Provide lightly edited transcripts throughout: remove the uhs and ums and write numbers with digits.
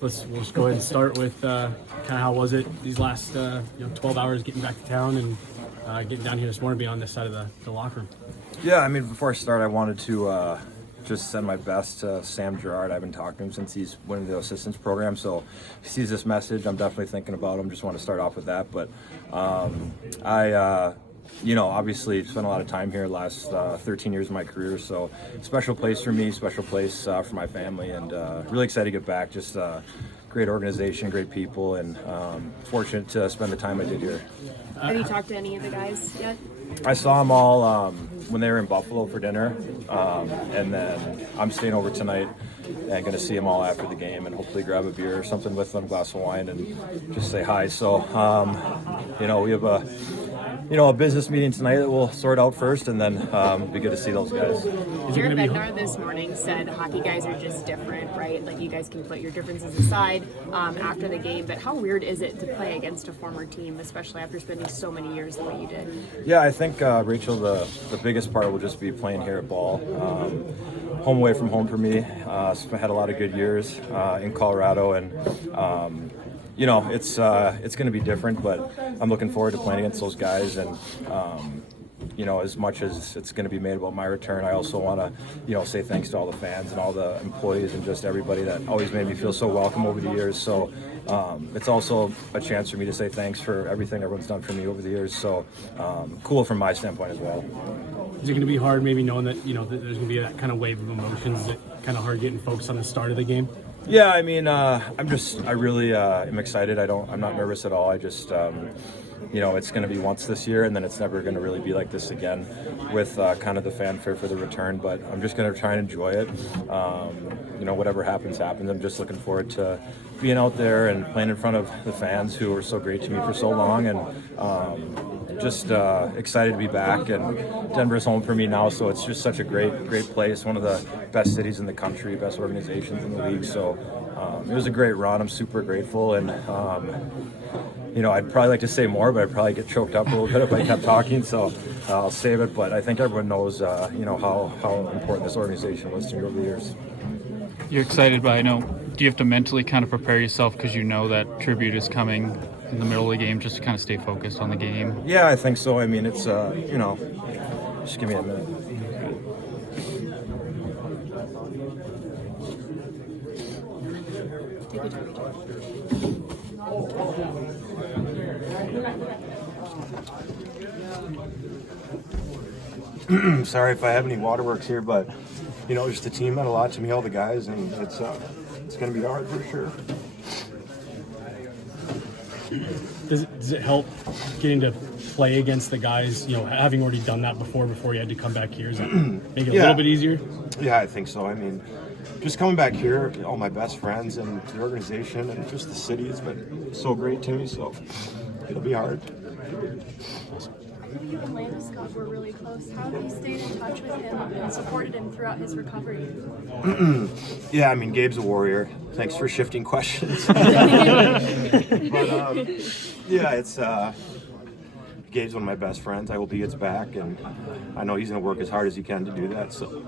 We'll just go ahead and start with kind of how was it these last 12 hours getting back to town and getting down here this morning, being on this side of the locker room. Yeah, I mean, before I start, I wanted to just send my best to Sam Gerard. I've been talking to him since he's winning the assistance program, so if he sees this message, I'm definitely thinking about him. Just want to start off with that, but obviously spent a lot of time here the last 13 years of my career, so special place for me, special place for my family, and really excited to get back. Just great organization, great people, and fortunate to spend the time I did here. Have you talked to any of the guys yet? I saw them all when they were in Buffalo for dinner, and then I'm staying over tonight and going to see them all after the game and hopefully grab a beer or something with them, glass of wine, and just say hi. So, we have a business meeting tonight that we'll sort out first, and then be good to see those guys. Jared Bednar this morning said hockey guys are just different, right? Like, you guys can put your differences aside after the game, but how weird is it to play against a former team, especially after spending so many years the way you did? Yeah, I think, Rachel, the biggest part will just be playing here at Ball. Home away from home for me. Had a lot of good years in Colorado, and it's going to be different, but I'm looking forward to playing against those guys. And as much as it's going to be made about my return, I also want to say thanks to all the fans and all the employees and just everybody that always made me feel so welcome over the years. So it's also a chance for me to say thanks for everything everyone's done for me over the years. So cool from my standpoint as well. Is it going to be hard, maybe knowing that that there's going to be that kind of wave of emotions? Is it kind of hard getting focused on the start of the game? Yeah, I mean, I really am excited. I'm not nervous at all. I just, it's going to be once this year, and then it's never going to really be like this again with kind of the fanfare for the return. But I'm just going to try and enjoy it. Whatever happens, happens. I'm just looking forward to being out there and playing in front of the fans who were so great to me for so long, and just excited to be back. And Denver's home for me now, so it's just such a great place, one of the best cities in the country, best organizations in the league. So it was a great run. I'm super grateful, and I'd probably like to say more, but I'd probably get choked up a little bit if I kept talking, so I'll save it. But I think everyone knows how important this organization was to me over the years. You're excited, but do you have to mentally kind of prepare yourself because you know that tribute is coming in the middle of the game, just to kind of stay focused on the game? Yeah, I think so. I mean, it's just give me a minute. Sorry if I have any waterworks here, but just the team meant a lot to me, all the guys, and it's going to be hard for sure. Does it help getting to play against the guys, having already done that before you had to come back here? Does that make it a little bit easier? Yeah, I think so. I mean, just coming back here, all my best friends and the organization and just the city has been so great to me, so it'll be hard. You and Landeskog were really close. How have you stayed in touch with him and supported him throughout his recovery? Yeah, I mean, Gabe's a warrior. Thanks for shifting questions. But it's Gabe's one of my best friends. I hope he gets back, and I know he's going to work as hard as he can to do that. So,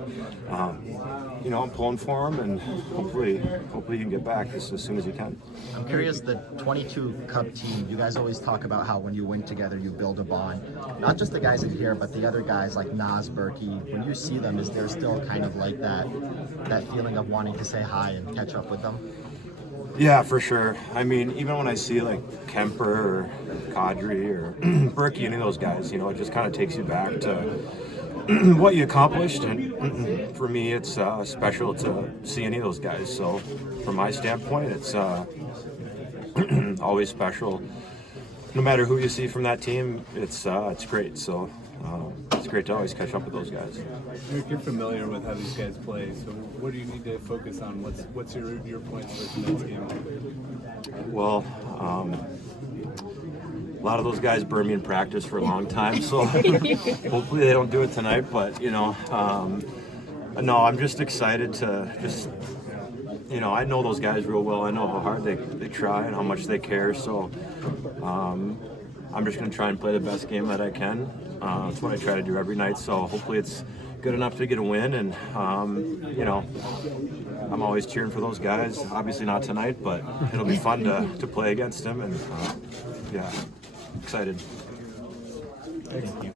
I'm pulling for him, and hopefully he can get back as soon as he can. I'm curious, the 22 Cup team, you guys always talk about how when you win together, you build a bond. Not just the guys in here, but the other guys like Nas, Berkey. When you see them, is there still kind of like that feeling of wanting to say hi and catch up with them? Yeah, for sure. I mean, even when I see like Kemper or Kadri or Berkey, any of those guys, it just kind of takes you back to what you accomplished. And for me, it's special to see any of those guys. So from my standpoint, it's always special. No matter who you see from that team, it's great. So it's great to always catch up with those guys. You're familiar with how these guys play, so what do you need to focus on? What's your points for tonight's game? Well, a lot of those guys burned me in practice for a long time, so hopefully they don't do it tonight. But no, I'm just excited to just. I know those guys real well. I know how hard they try and how much they care. So I'm just going to try and play the best game that I can. That's what I try to do every night. So hopefully it's good enough to get a win, and I'm always cheering for those guys. Obviously not tonight, but it'll be fun to play against him, and yeah, excited. Thank you.